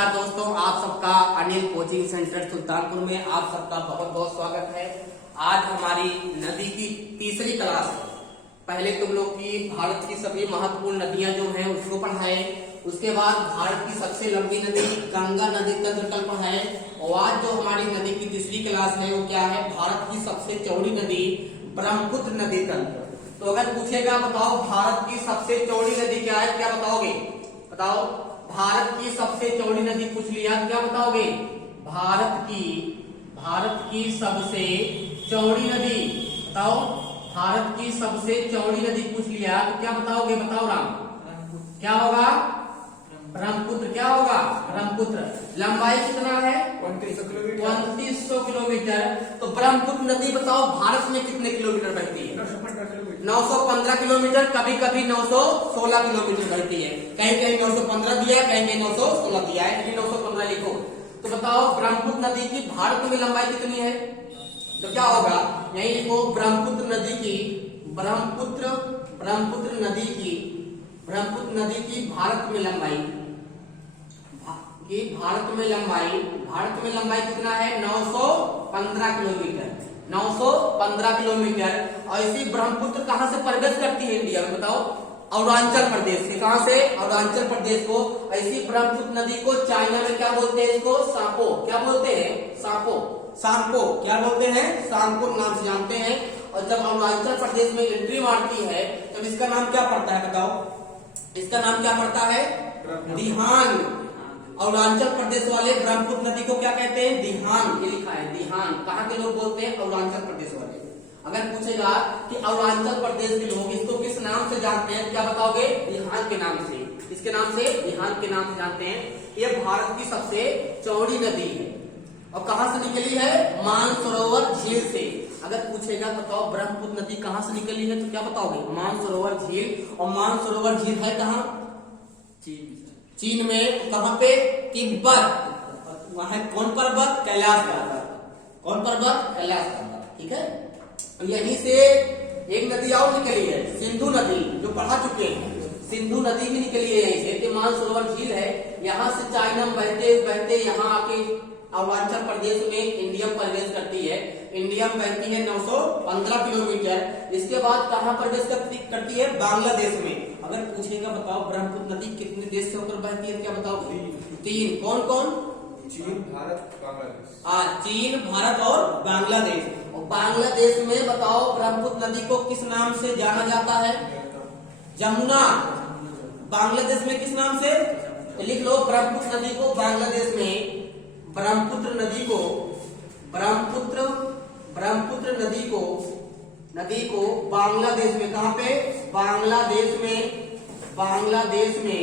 नमस्कार दोस्तों, आप सबका अनिल कोचिंग सेंटर सुल्तानपुर में आप सबका बहुत बहुत स्वागत है। आज हमारी नदी की तीसरी क्लास है। पहले तुम लोग की भारत की सभी महत्वपूर्ण नदियां जो हैं उसको पढ़ाए, उसके बाद भारत की सबसे लंबी नदी गंगा नदी तंत्र कल पढ़ाए, और आज जो हमारी नदी की तीसरी क्लास है वो क्या है, भारत की सबसे चौड़ी नदी ब्रह्मपुत्र नदी तंत्र। तो अगर पूछेगा बताओ भारत की सबसे चौड़ी नदी क्या है, क्या बताओगे? बताओ भारत की सबसे चौड़ी नदी पूछ लिया, क्या बताओगे? भारत की सबसे चौड़ी नदी बताओ। भारत की सबसे चौड़ी नदी पूछ लिया तो क्या बताओगे? बताओ राम, क्या होगा? ब्रह्मपुत्र। क्या होगा? ब्रह्मपुत्र। लंबाई कितना है? 2900 किलोमीटर। तो ब्रह्मपुत्र नदी बताओ भारत में कितने किलोमीटर बहती है? 915 किलोमीटर, कभी कभी 916 किलोमीटर बहती है। कहीं कहीं 915 दिया है, कहीं कहीं 916 दिया है, लेकिन 915 लिखो। तो बताओ ब्रह्मपुत्र नदी की भारत में लंबाई कितनी है? तो क्या होगा? यही लिखो ब्रह्मपुत्र नदी की भारत में लंबाई कितना है? 915 किलोमीटर। 915 किलोमीटर। और इसी ब्रह्मपुत्र कहां से प्रवेश करती है इंडिया में? बताओ। अरुणाचल प्रदेश से। कहां से? अरुणाचल प्रदेश को। ऐसी ब्रह्मपुत्र नदी को चाइना में क्या बोलते हैं? इसको सांपो। क्या बोलते हैं? सांपो। क्या बोलते हैं? सांपो नाम से जानते हैं। और जब अरुणाचल प्रदेश में एंट्री मारती है तब इसका नाम क्या पड़ता है? बताओ। इसका नाम क्या पड़ता है? दिहान। अरुणाचल प्रदेश वाले ब्रह्मपुत्र नदी को क्या कहते हैं? दिहान। ये लिखा है दिहान। कहाँ के लोग बोलते हैं? अरुणाचल प्रदेश वाले। अगर पूछेगा कि अरुणाचल प्रदेश के लोग इसको किस नाम से जानते हैं, क्या बताओगे? दिहान के नाम से। इसके नाम से? दिहान के नाम से जानते हैं। ये भारत की सबसे चौड़ी नदी है। और कहां से निकली है? मानसरोवर झील से। अगर पूछेगा बताओ ब्रह्मपुत्र नदी कहां से निकली है तो क्या बताओगे? मानसरोवर झील। और मानसरोवर झील है कहां? चीन में। कहां पे? तिब्बत। वहां कौन पर्वत? कैलाश पर्वत। कौन पर्वत? कैलाश पर्वत। ठीक है। यहीं से एक नदी और निकली है, सिंधु नदी, जो पढ़ा चुके हैं। सिंधु नदी भी निकली है यहीं से। मानसरोवर झील है, यहाँ से चाइना में बहते बहते यहाँ आके अरुणाचल प्रदेश में इंडिया में प्रवेश करती है। इंडिया में बहती है 915 किलोमीटर। इसके बाद कहाँ प्रवेश करती है? बांग्लादेश में। अगर पूछेगा बताओ ब्रह्मपुत्र नदी कितने देश से होकर बहती है, क्या बताओ? 3। कौन कौन? चीन, भारत, बांग्लादेश। चीन, भारत और बांग्लादेश। और बांग्लादेश में बताओ ब्रह्मपुत्र नदी को किस नाम से जाना जाता है? जमुना। बांग्लादेश में किस नाम से? लिख लो ब्रह्मपुत्र नदी को। बांग्लादेश में ब्रह्मपुत्र नदी को बांग्लादेश में। कहां पे? बांग्लादेश में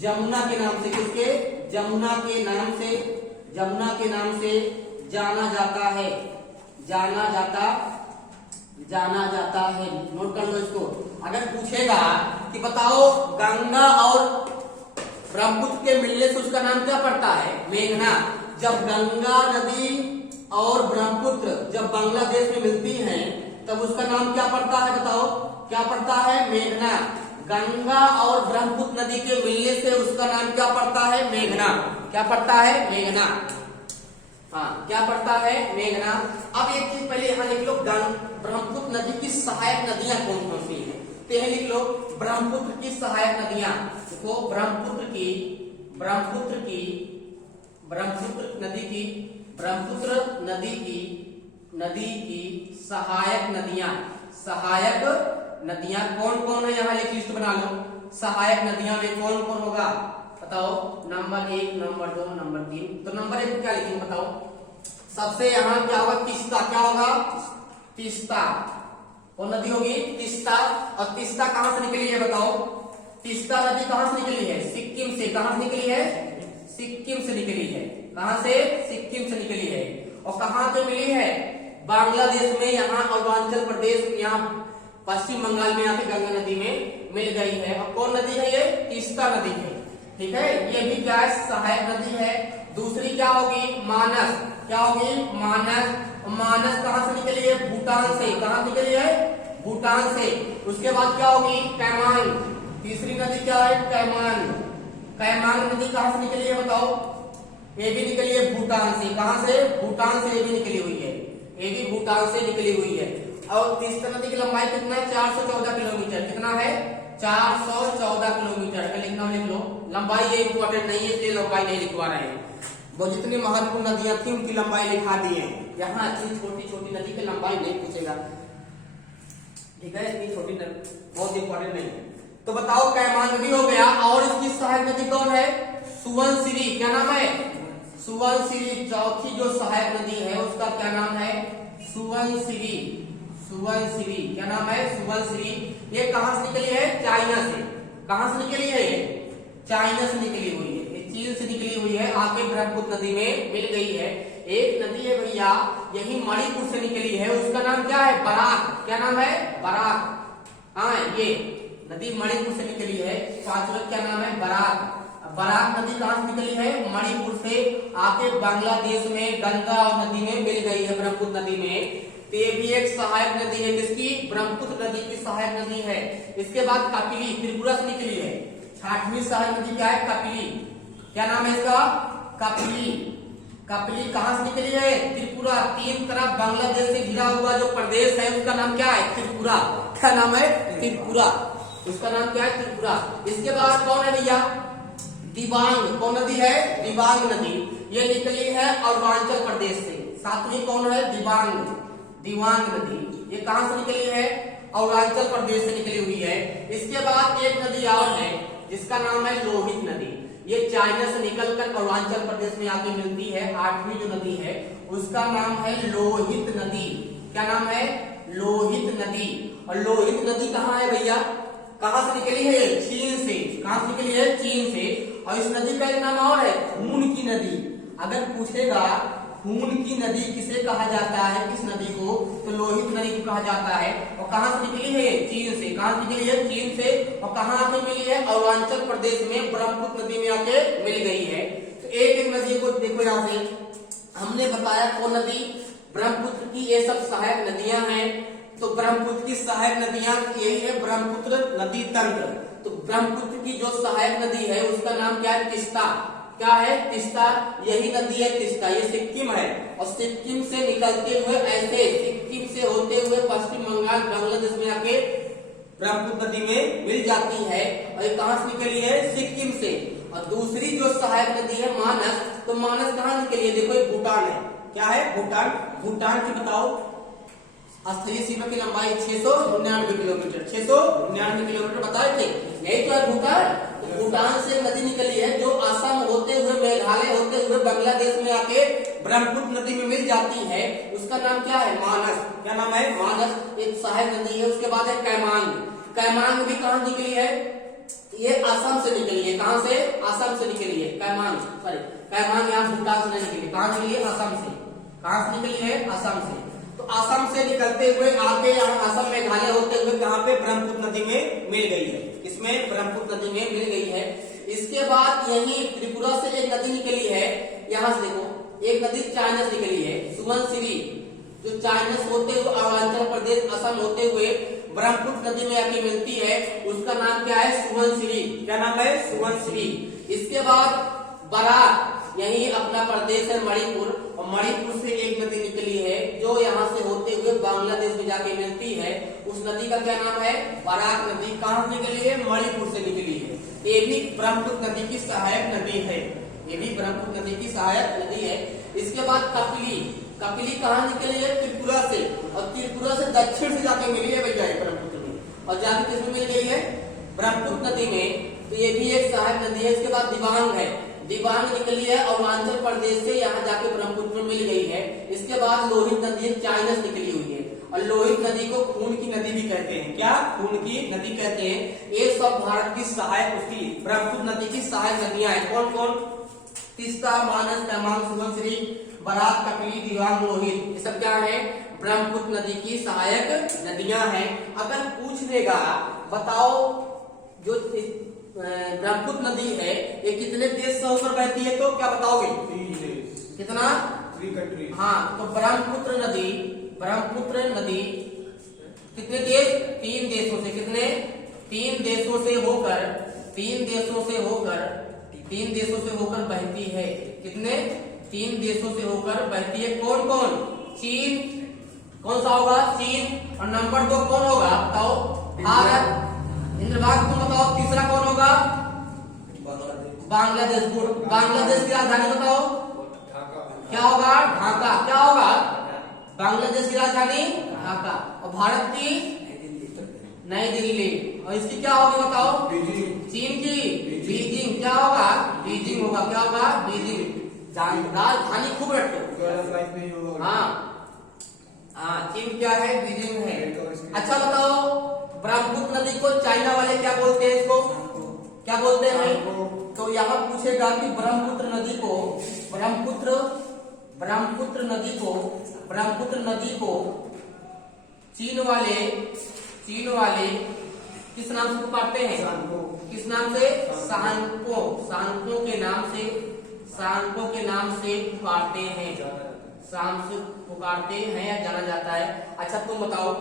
जमुना के नाम से। किसके? जमुना के नाम से जाना जाता है। नोट कर लो इसको। अगर पूछेगा कि बताओ गंगा और ब्रह्मपुत्र के मिलने से उसका नाम क्या पड़ता है? मेघना। जब गंगा नदी और ब्रह्मपुत्र जब बांग्लादेश में मिलती हैं तब उसका नाम क्या पड़ता है? बताओ। क्या पड़ता है? मेघना। गंगा और ब्रह्मपुत्र नदी के मिलने से उसका नाम क्या पड़ता है? मेघना। क्या पड़ता है? मेघना। हाँ, क्या पड़ता है? मेघना। अब एक चीज पहले यहाँ लिख लो, ब्रह्मपुत्र नदी की सहायक नदियां कौन कौन सी है? तो यह लिख लो ब्रह्मपुत्र की सहायक नदियां। देखो ब्रह्मपुत्र नदी की सहायक नदियां कौन कौन है? यहाँ लिख लिस्ट बना लो। सहायक नदियां में कौन कौन होगा? बताओ। Number 1, number 2, number 3। तो नंबर 1 क्या लिखेंगे? बताओ। सबसे यहाँ क्या होगा? तीस्ता। क्या होगा? तीस्ता। कौन नदी होगी? तीस्ता। और तीस्ता कहां से निकली है? बताओ। तीस्ता नदी कहां से निकली है? सिक्किम से। कहां से निकली है? सिक्किम से निकली है। कहां से? सिक्किम से निकली है। और कहां पे मिली है? बांग्लादेश में। यहाँ अरुणाचल प्रदेश, यहाँ पश्चिम बंगाल में आके गंगा नदी में मिल गई है। और कौन नदी है ये? तीस्ता नदी है। ठीक है। ये भी क्या है? सहायक नदी है। दूसरी क्या होगी? मानस। क्या होगी? मानस कहां से निकली है? भूटान से। कहां निकली है? भूटान से। उसके बाद क्या होगी? कैमांग। तीसरी नदी क्या है? कैमांग। कैमांग नदी कहां से निकली है? बताओ। ये भी निकली है भूटान से। कहां से? भूटान से ये भी निकली हुई है, ये भी भूटान से निकली हुई है। और तीस्ता नदी की लंबाई कितना है? 414 किलोमीटर। कितना है? 414 किलोमीटर। अगर लिखना लिख लो। लंबाई ये इंपॉर्टेंट नहीं है, इसलिए लंबाई नहीं लिखवा रहे हैं। वो जितनी महत्वपूर्ण नदियां थी उनकी लंबाई लिखा दी है। यहाँ इतनी छोटी छोटी नदी की लंबाई नहीं पूछेगा, ठीक है? इतनी छोटी नदी बहुत इंपॉर्टेंट नहीं है। तो बताओ कैमान नदी हो गया, और इसकी सहायक नदी कौन है? सुवनसिरी। क्या नाम है? सुवनसिरी। चौथी जो सहायक नदी है उसका क्या नाम है? सुवनसिरी। सुवनसिरी क्या नाम है? सुवनसिरी। ये कहां से निकली है? चाइना से। कहां से निकली है? ये चाइना से निकली हुई है, ये चीन से निकली हुई है, आके ब्रह्मपुत्र नदी में मिल गई है। एक नदी है भैया, यही मणिपुर से निकली है, उसका नाम क्या है? बराक। क्या नाम है? बराक। हाँ, ये नदी मणिपुर से निकली है। पांचवा क्या नाम है? बराक। बराक नदी कहां से निकली है? मणिपुर से आके बांग्लादेश में गंगा और नदी में मिल गई है, ब्रह्मपुत्र नदी में। तो ये भी एक सहायक नदी है, किसकी? ब्रह्मपुत्र नदी की सहायक नदी है। इसके बाद कपिली त्रिपुरा से निकली है। छठवीं सहायक नदी क्या है? कपिली। क्या नाम है इसका? कपिली। कपिली कहां से निकली है? त्रिपुरा। तीन तरफ बांग्लादेश से घिरा हुआ जो प्रदेश है उसका नाम क्या है? त्रिपुरा। क्या नाम है? त्रिपुरा। उसका नाम क्या है? त्रिपुरा। इसके बाद कौन है भैया? दिबांग। कौन नदी है? दिबांग नदी। ये निकली है अरुणाचल प्रदेश से। सातवीं कौन है? दिबांग। दिबांग नदी ये कहां से निकली है? अरुणाचल प्रदेश से निकली हुई है। इसके बाद एक नदी और है जिसका नाम है लोहित नदी। ये चाइना से निकलकर अरुणाचल प्रदेश में आके मिलती है। आठवीं जो नदी है उसका नाम है लोहित नदी। क्या नाम है? लोहित नदी। और लोहित नदी कहाँ है भैया? कहां से निकली है? चीन से। कहां से निकली है? चीन से। और इस नदी का एक नाम और है, खून की नदी। अगर पूछेगा खून की नदी किसे कहा जाता है, किस नदी को, तो लोहित नदी को कहा जाता है। और कहां से निकली है? चीन से। कहां से निकली है? चीन से। और कहां आके मिली है? अरुणाचल प्रदेश में ब्रह्मपुत्र नदी में आके मिल गई है। तो एक एक नदी को देखो, यहाँ से हमने बताया कौन नदी? ब्रह्मपुत्र की। ये सब सहायक नदियां हैं। तो ब्रह्मपुत्र की सहायक नदियां यही है, ब्रह्मपुत्र नदी तंत्र। तो ब्रह्मपुत्र की जो सहायक नदी है उसका नाम क्या है? तीस्ता। क्या है? तीस्ता। यही नदी है तीस्ता। ये सिक्किम है, और सिक्किम से निकलते हुए ऐसे सिक्किम से होते हुए पश्चिम बंगाल बांग्लादेश में आके ब्रह्मपुत्र नदी में मिल जाती है। और ये कहां से निकली है? सिक्किम से। और दूसरी जो सहायक नदी है मानस। तो मानस कहां निकली है? देखो ये भूटान है। क्या है? भूटान। भूटान की बताओ स्थलीय सीमा की लंबाई 699 किलोमीटर। 699 किलोमीटर बताए थे, यही तो है भूटान। तो भूटान से नदी निकली है जो असम होते हुए, मेघालय होते हुए बांग्लादेश में आके ब्रह्मपुत्र नदी में मिल जाती है। उसका नाम क्या है? मानस। क्या नाम है? मानस। एक सहायक नदी है। उसके बाद है कैमांग। कैमांग भी कहां निकली है? ये असम से निकली है। कहां से? असम से निकली है कैमांग। सॉरी, कैमांग यहाँ भूटान से नहीं निकली। कहां निकली है? असम से। कहां से निकली है? असम से। तो असम से निकलते हुए आगे यहाँ असम मेघालय होते हुए कहां पे? ब्रह्मपुत्र नदी में मिल गई है। इसमें ब्रह्मपुत्र नदी में मिल गई है। इसके बाद यही त्रिपुरा से एक नदी निकली है। यहाँ से देखो, एक नदी चाइना से निकली है, सुवनसिरी, जो चाइना से होते हुए अरुणाचल प्रदेश, असम होते हुए ब्रह्मपुत्र नदी में आके मिलती है। उसका नाम क्या है? सुवनसिरी। क्या नाम है? सुवनसिरी। इसके बाद बराक, यही अपना प्रदेश है मणिपुर, और मणिपुर से एक नदी निकली है जो यहाँ से होते हुए बांग्लादेश में जाके मिलती है। उस नदी का क्या नाम है? बराक नदी। कहां से निकली है? मणिपुर से निकली है। ये भी ब्रह्मपुत्र नदी की सहायक नदी है। ये भी ब्रह्मपुत्र नदी की सहायक नदी है। इसके बाद कपिली। कपिली कहां निकली है? त्रिपुरा से। और त्रिपुरा से दक्षिण से जाके मिली है भैया ब्रह्मपुत्र में, और जाके किसमें मिल गई है? ब्रह्मपुत्र नदी में। तो ये भी एक सहायक नदी है। इसके बाद दिबांग है। दिबांग निकली है अरुणाचल प्रदेश से, यहाँ जाके ब्रह्मपुत्र में मिल गई है। इसके बाद लोहित नदी चाइना से निकली हुई है। और लोहित नदी को खून की नदी भी कहते हैं। क्या? खून की नदी कहते हैं। ये सब भारत की सहायक, उसकी ब्रह्मपुत्र नदी की सहायक नदियां हैं। कौन कौन? तीस्ता, मानस, कैमांग, सुवनसिरी, बराक, कपिली, दिबांग, लोहित। ये सब क्या है? ब्रह्मपुत्र नदी की सहायक नदियां हैं। अगर पूछ लेगा बताओ जो ब्रह्मपुत्र नदी है ये कितने देश से होकर बहती है, तो क्या बताओगे? 3 देश। कितना? 3 कंट्री। हाँ, तो ब्रह्मपुत्र नदी कितने देश? 3 देशों से। कितने? 3 देशों से होकर तीन देशों से होकर बहती है। कितने? 3 देशों से होकर बहती है। कौन कौन? चीन, कौन सा होगा? चीन। और नंबर 2 कौन होगा बताओ? भारत। इंद्रभाग तुम बताओ तीसरा कौन होगा? बांग्लादेश। बांग्लादेश की राजधानी बताओ क्या होगा? ढाका। क्या होगा? बांग्लादेश की राजधानी ढाका। और भारत की नई दिल्ली। और इसकी क्या होगी बताओ? चीन की बीजिंग। क्या होगा? बीजिंग होगा। क्या होगा? बीजिंग। राजधानी खूब रटो। हाँ, चीन क्या है? बीजिंग है। अच्छा बताओ, ब्रह्मपुत्र नदी को चाइना वाले क्या बोलते हैं? इसको क्या बोलते हैं? तो यहाँ पूछेगा कि ब्रह्मपुत्र नदी को चीन वाले किस नाम से पुकारते हैं? किस नाम से? सांको के नाम से पुकारते हैं या जाना जाता है। अच्छा तुम बताओ,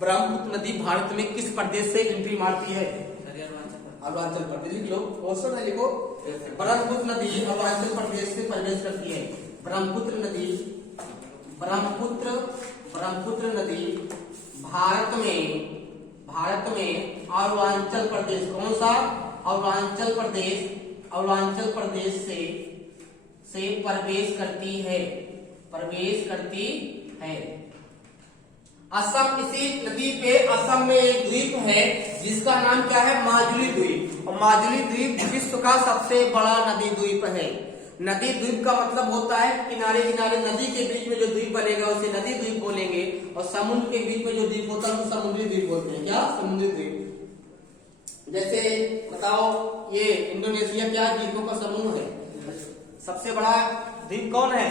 ब्रह्मपुत्र नदी भारत में किस प्रदेश से एंट्री मारती है? अरुणाचल प्रदेश। लिख लो, क्वेश्चन है, लिखो। ब्रह्मपुत्र नदी अरुणाचल प्रदेश से प्रवेश करती है। ब्रह्मपुत्र नदी भारत में अरुणाचल प्रदेश, कौन सा? अरुणाचल प्रदेश से प्रवेश करती है। असम, इसी नदी पे असम में एक द्वीप है जिसका नाम क्या है? माजुली द्वीप। और माजुली द्वीप विश्व का सबसे बड़ा नदी द्वीप है। नदी द्वीप का मतलब होता है किनारे किनारे नदी के बीच में जो द्वीप बनेगा उसे नदी द्वीप बोलेंगे, और समुद्र के बीच में जो द्वीप होता है उसे समुद्री द्वीप बोलते हैं। क्या? समुद्री द्वीप। जैसे बताओ, ये इंडोनेशिया क्या द्वीपों का समूह है? सबसे बड़ा द्वीप कौन है?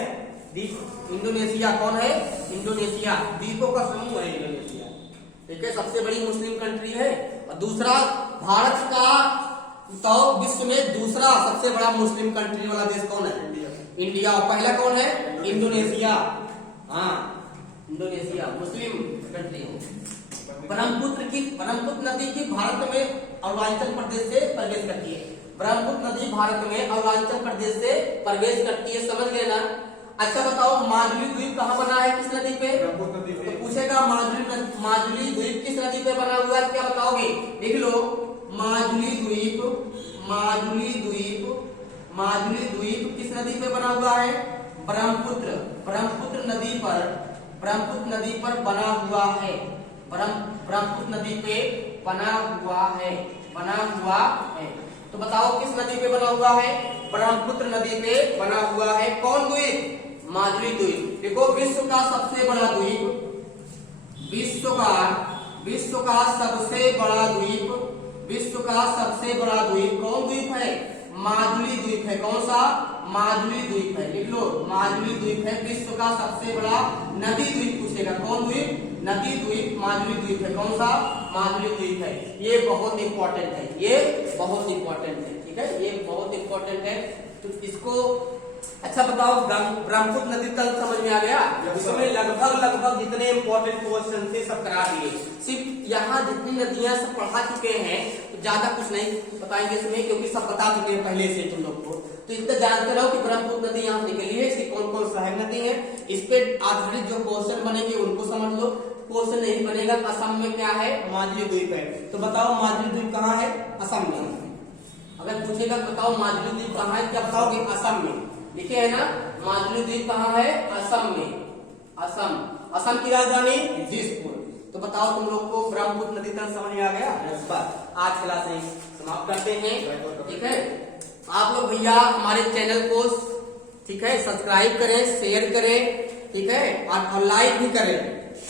द्वीप इंडोनेशिया। कौन है? इंडोनेशिया। द्वीपों का समूह है इंडोनेशिया। ठीक है, सबसे बड़ी मुस्लिम कंट्री है। और दूसरा भारत का तो विश्व में दूसरा सबसे बड़ा मुस्लिम कंट्री वाला देश कौन है? इंडिया। और पहला कौन है? इंडोनेशिया। हाँ, इंडोनेशिया मुस्लिम कंट्री है। ब्रह्मपुत्र नदी की भारत में अरुणाचल प्रदेश से प्रवेश करती है। ब्रह्मपुत्र नदी भारत में अरुणाचल प्रदेश से प्रवेश करती है। समझ गए ना? अच्छा बताओ, माजुली द्वीप कहाँ बना है? किस नदी पे? तो पूछेगा माजुली द्वीप किस नदी पे बना हुआ है? क्या बताओगे? देख लो, माजुली द्वीप किस नदी पे बना हुआ है? ब्रह्मपुत्र नदी पर बना हुआ है। ब्रह्मपुत्र नदी पे बना हुआ है। तो बताओ किस नदी पे बना हुआ है? ब्रह्मपुत्र नदी पे बना हुआ है। कौन द्वीप? माजुली द्वीप। देखो, विश्व का सबसे बड़ा द्वीप, विश्व का सबसे बड़ा द्वीप कौन द्वीप है? माजुली द्वीप है। कौन सा? माजुली द्वीप है। लिख लो, माजुली द्वीप है। विश्व का सबसे बड़ा नदी द्वीप पूछेगा। कौन द्वीप? नदी द्वीप माजुली द्वीप है। कौन सा? माजुली द्वीप है। ये बहुत इंपॉर्टेंट है। ठीक है, ये बहुत इंपॉर्टेंट है। तो इसको अच्छा बताओ, ब्रह्मपुत्र नदी तक समझ में आ गया? इसमें लगभग जितने इंपॉर्टेंट क्वेश्चन थे सब करा दिए। सिर्फ यहाँ जितनी नदियां सब पढ़ा चुके हैं, तो ज्यादा कुछ नहीं बताएंगे इसमें, क्योंकि सब बता चुके हैं पहले से तुम लोग को। तो इतना जानते रहो कि ब्रह्मपुत्र नदी यहाँ निकली है, इसकी कौन कौन सहायक नदी है। इस पे आधारित जो क्वेश्चन बनेंगे उनको समझ लो। क्वेश्चन नहीं बनेगा असम में क्या है? माजुली द्वीप है। तो बताओ माजुली द्वीप कहाँ है? असम में। अगर पूछेगा बताओ माजुली द्वीप कहाँ है, क्या बताओगे? असम में। लिखे है ना, माजुली द्वीप कहाँ है? असम में। असम की राजधानी दिसपुर। तो बताओ तुम लोग को ब्रह्मपुत्र नदी तक समझ में आ गया? बस आज क्लास नहीं समाप्त करते हैं। ठीक है, आप लोग भैया हमारे चैनल को ठीक है सब्सक्राइब करें, शेयर करें, ठीक है, और लाइक भी करें,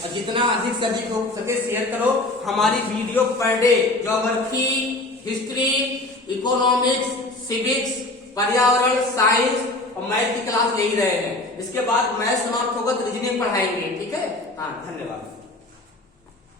और जितना अधिक से अधिक हो सके शेयर करो। हमारी video per day geography, history, economics, civics, पर्यावरण, साइंस और मैथ की क्लास ले ही रहे हैं। इसके बाद मैथ समाप्त होगा तो रीजनिंग पढ़ाएंगे। ठीक है, हाँ, धन्यवाद।